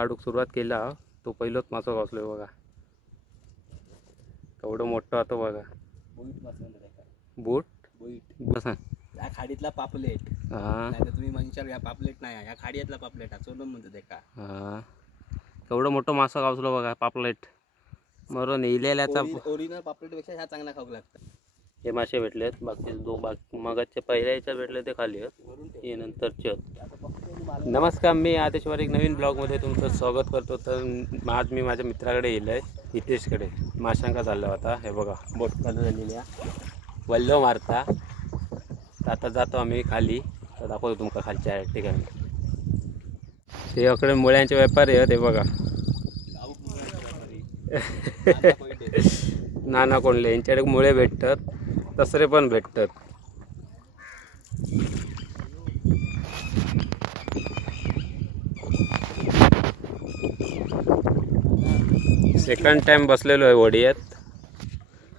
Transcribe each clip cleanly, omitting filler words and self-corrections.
काढूक सुरुवात केला तो पहिलोच मासो गावसलो बघा. केवढं मोठं होतं बघा. बूट बसा या खाडीतला पापलेट. नाही तर तुम्ही म्हणशाल या पापलेट नाही, या खाडीतला पापलेट सोडून म्हणतो ते का. केवढं मोठं मासं गावसलो बघा पापलेट. मरून इलेल्याचा ओरिजिनल पापलेट पेक्षा ह्या चांगला खाऊ लागतात. हे मासे भेटलेत, बाकी मगाचे पहिल्या याच्या भेटले ते खाली आहेत, हे नंतरचे. नमस्कार, मी आदेशवर एक नवीन ब्लॉगमध्ये तुमचं स्वागत करतो. तर आज मी माझ्या मित्राकडे येलो आहे, हितेशकडे. माशांका चालला होता. हे बघा बोट चालू झालेली आहे, वल्लो मारता. आता जातो आम्ही खाली, तर दाखवतो तुमका खालच्या ठिकाणी. ते अकडे मुळ्यांचे व्यापारी आहेत, हे बघा. नाना कोणले यांच्याकडे मुळे भेटतात, तसरे पण भेटतात. सेकंड टाइम बसलेलो आहे वडियात.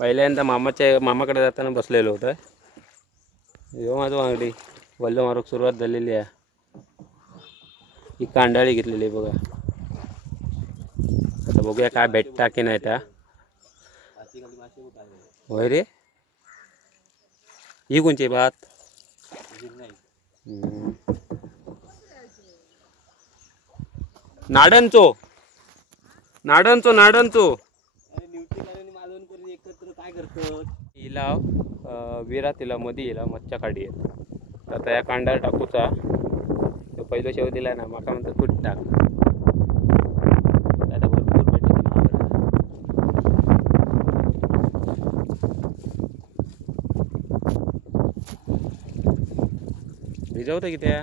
पहिल्यांदा मामाकडे जाताना बसलेलो होतं. यो माझं वांगडी वल्ल मारूक सुरुवात झालेली आहे. ही कांडाळी घेतलेली आहे बघा. आता बघूया काय भेटता की नाही. त्या होय रे, ही कोणची भात नाडनचो नाडनचो नाडनचो काय करतो हिला विरा तिला मध्ये हिला मच्छा काढी आहेत. आता या कांडार टाकूचा तो पहिलो शेव दिला ना, माका म्हणतात कुठ टाक. आता भरपूर भेटते भिजवतं की त्या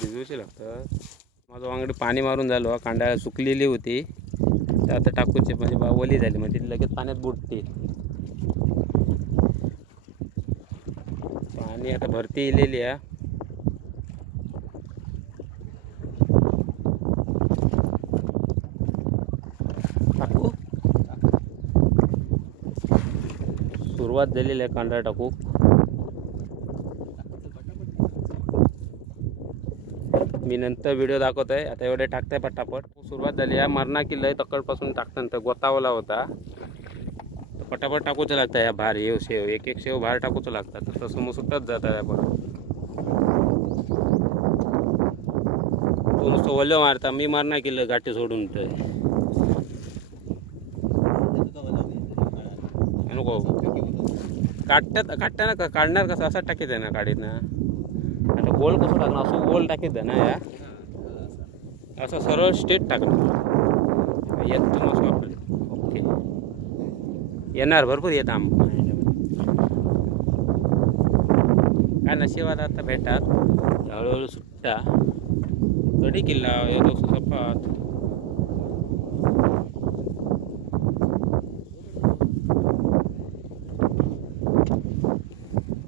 भिजवूची लागतं. माझं वांगडी पाणी मारून झालो, कांडाळा सुकलेली होती. तर आता टाकूचे म्हणजे ओली झाली, म्हणजे लगेच पाण्यात बुडते. पाणी आता भरती इलेली आहे. टाकू सुरुवात झालेली आहे कांदा टाकू. मी नंतर व्हिडिओ दाखवत आहे. आता एवढे टाकताय पटापट. सुरुवात झाली आहे. मरणा किल्ला तकडपासून टाकताना गोतावला होता, तर पटापट टाकूचं लागतं. या भार येऊ शेव एक एक शेव भार टाकूचं लागतात, तसं मग सुटत जातात. आपण तो नुसतं वल्ल मारता, मी मरणा किल्लं गाठी सोडून. तर नको काढताना काढणार कसं असं टाकीत आहे ना काढीत ना. आता गोल कसं टाकणार, असं गोल टाकीत आहे ना. या असं सरळ स्ट्रेट टाकणार. येत मस्त आपलं. ओके, येणार भरपूर येत आम काय नशिबात आता भेटात. हळूहळू सुट्टा कधी किल्ला येतो सपात.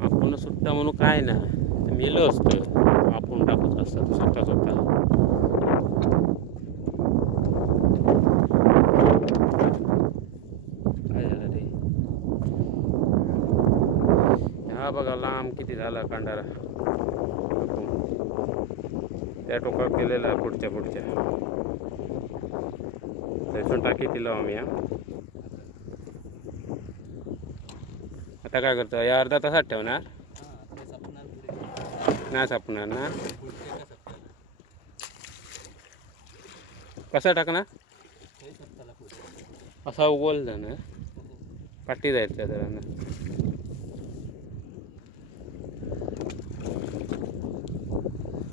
आपण सुट्टा म्हणून काय ना, मेलो असतं. आपण टाकूच असतं स्वतः स्वतः. काय झालं रे. हा बघा लांब किती झाला कांडारा. त्या टोकात गेलेला आहे पुढच्या त्यातून टाकी दिला आम्ही. आता काय करतो, या अर्धा तासात ठेवणार नाही सापणार ना. कसं टाकणार, असा उगवल ना पाठी जायचं जरा ना.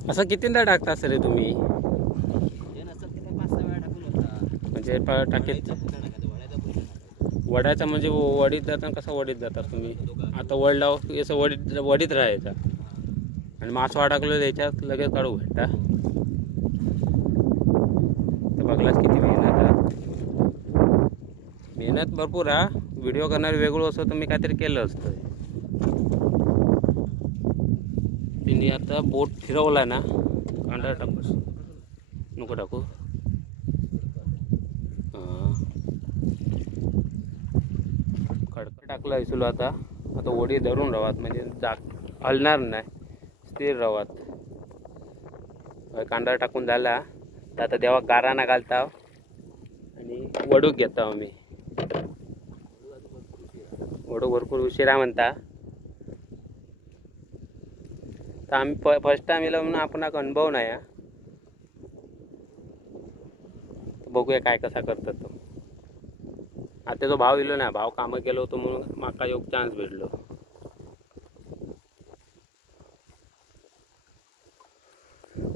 असं कितींदा टाकता सर रे तुम्ही. म्हणजे टाकीत वडायचा, म्हणजे वडीत जाताना कसं वडीत जातात तुम्ही. आता वडला याचं वडीत राहायचा आणि मासं अडकलं त्याच्यात लगेच काढू भेटता. तर बघलाच किती मेहनत भरपूर. हा व्हिडिओ करणार वेगळं असं तर मी काहीतरी केलं असतं. त्यांनी आता बोट फिरवला ना, कांदा टाकू नको टाकू. खडखड टाकला इसलो. आता वडी धरून राहत, म्हणजे हलणार नाही, स्थिर राहत. कांदा टाकून झाला तर आता तेव्हा गाराना घालता आणि वडूक घेता आम्ही. वडूक भरपूर उशिरा म्हणता. तर आम्ही फर्स्ट टाइम येलो म्हणून आपण अनुभव नाही. बघूया काय कसा करतात तो. आता तो भाव इलो ना, भाव कामं केलो होतो म्हणून माका योग चान्स भेटलो.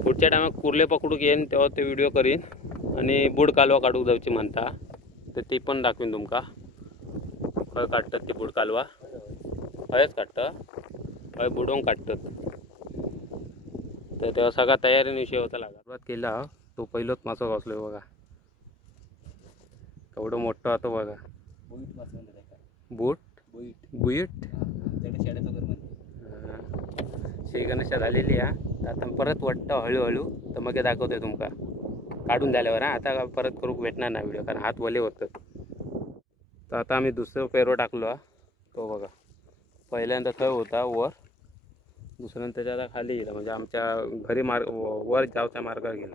पुढच्या टायमात कुर्ले पकडूक येईन तेव्हा ते व्हिडिओ करीन आणि बुड कालवा काढूक जाऊची म्हणता तर ते पण दाखवीन तुमका. खंय काढतात ते बुड कालवा, खंयच काढतात, खंय बुडवून काढतात. तर तेव्हा सगळा तयारीने विषय होता. सुरुवात केला तो पहिलोच मासो गावसलो बघा. केवढं मोठं होतं बघा. बूट बुईट श्री गणेशा झालेली आहे. आता परत वाटतं हळूहळू तर मग दाखवतोय तुमका काढून झाल्यावर. आता परत करूक भेटणार नाही व्हिडिओ कारण हात वले होतात. तर आता आम्ही दुसरं पेरो टाकलो तो बघा. पहिल्यांदा थंय होता वर, दुसऱ्यांदा त्याच्या आता खाली गेला म्हणजे आमच्या घरी वर जावच्या मार्गावर गेला.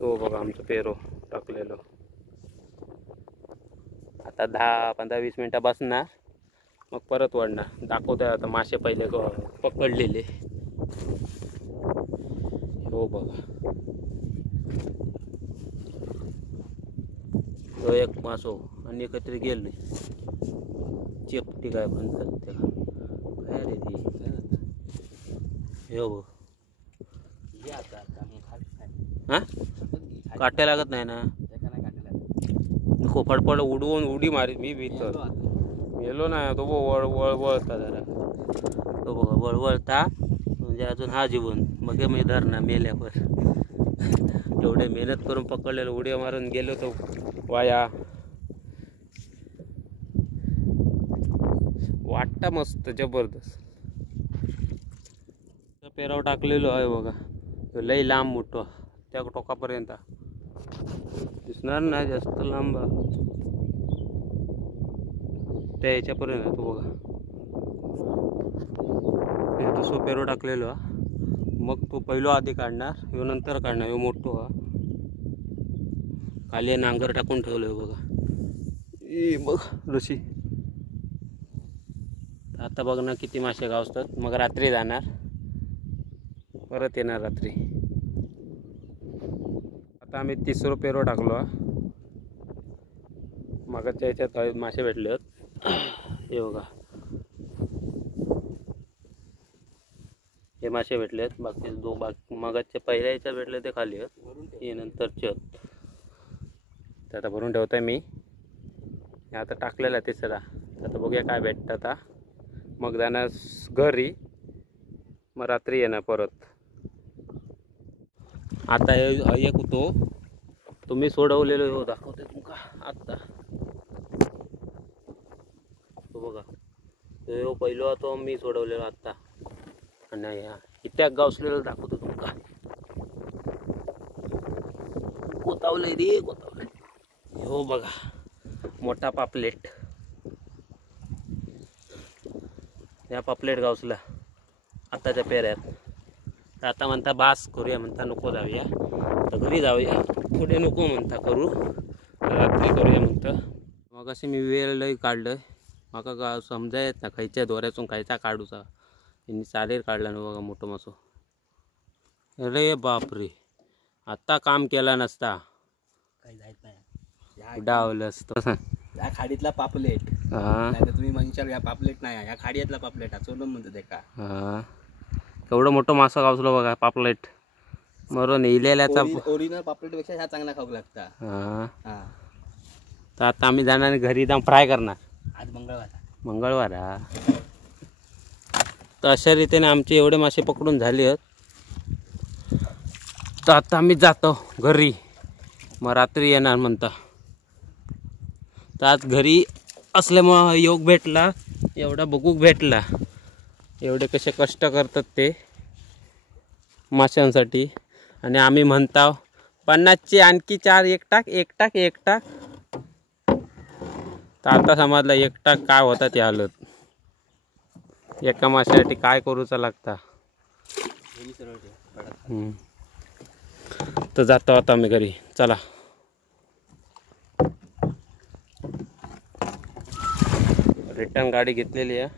तो बघा आमचं पेरो टाकलेलो. आता 10-15-20 मिनटं बसणार मग परत वाढणार. दाखवतोय आता मासे पहिले पकडलेले. हो बघा तो एक मासो आणि एकत्र गेलो. चेपटी काय म्हणतात त्याला, काय रे ती. हो हा काट्या लागत नाही ना. नको फडफड उडवून उडी मारी मी भीतर गेलो ना. तो वळवळता जरा, तो बघा वळवळता म्हणजे अजून हा जीवन मग मी धरणार मेल्यावर. एवढे मेहनत करून पकडलेलं उड्या मारून गेलो तो वाया. वाटता मस्त जबरदस्त. पेराव टाकलेलो आहे बघा. लई लांब मोठं त्या टोकापर्यंत दिसणार नाही जास्त लांब. त्या ह्याच्यापर्यंत तो बघा. दुसरं पेरो टाकलेलो मग तो पहिलो आधी काढणार ह्यो नंतर काढणार. ह्यो मोठो खाली नांगर टाकून ठेवलोय बघा. बघ ऋषी. आता बघ ना किती मासे गावतात. मग रात्री जाणार परत येणार रात्री. आता आम्ही तिसरं पेरो टाकलो. मगाच्या याच्यात मासे भेटले आहेत हे बघा. हे मासे भेटले आहेत. बाकी मगाच्या पहिल्या याच्यात भेटले ते खाली आहेत. हे नंतरचे आहेत ते आता भरून ठेवतोय मी. हे आता टाकलेला तिसरा. आता बघूया काय भेटतं. आता मग जाणार घरी मग रात्री येणार परत. आता एक होतो तुम्ही सोडवलेलो हो दाखवते तुमका आत्ता. तो बघा तो पहिलो तो मी सोडवलेलो आत्ता. आणि इत्याक गावसलेलं दाखवतो तुमका. कोतावलंय रे कोतावलंय. हो बघा मोठा पापलेट. या पापलेट गावसला आत्ताच्या पेऱ्यात. तर आता म्हणता बास करूया म्हणता नको जाऊया तर घरी जाऊया. पुढे नको म्हणता करू रात्री करूया म्हणता. मग असे मी वेळ लई काढलं. माका का समजायत ना खायच्या दोऱ्यातून खायचा काढूचा. यांनी चालेर काढला ना बघा मोठं मासो. अरे बापरे आता काम केला नसता काही जायत नाही. डावलं असतं. या खाडीतला पापलेट. नाही तर तुम्ही म्हणशाल या पापलेट नाही, या खाडीतला पापलेट हा चोलम म्हणतो ते का. केवढं मोठं मासं गावसलं बघा पापलेट. मरून इलेल्याचा ओरिजिनल पापलेट पेक्षा ह्या चांगला खाऊ लागता. तर आता आम्ही जाणार घरी जाऊन फ्राय करणार. आज मंगळवार तर अशा रीतीने आमचे एवढे मासे पकडून झाले आहेत. तर आता आम्ही जातो घरी मग रात्री येणार म्हणता. तर आज घरी असल्यामुळं योग भेटला. एवढा बघूक भेटला एवढे कसे कष्ट करतात ते माशांसाठी. आणि आम्ही म्हणता 50चे आणखी 4 एक टाक. तर आता समजला एक टाक काय होता ते हालत. एका माशासाठी काय करूचा लागता. ही सरळ ठेव, कडक. तर जातो आता आम्ही घरी. चला. रिटर्न गाडी घेतलेली आहे.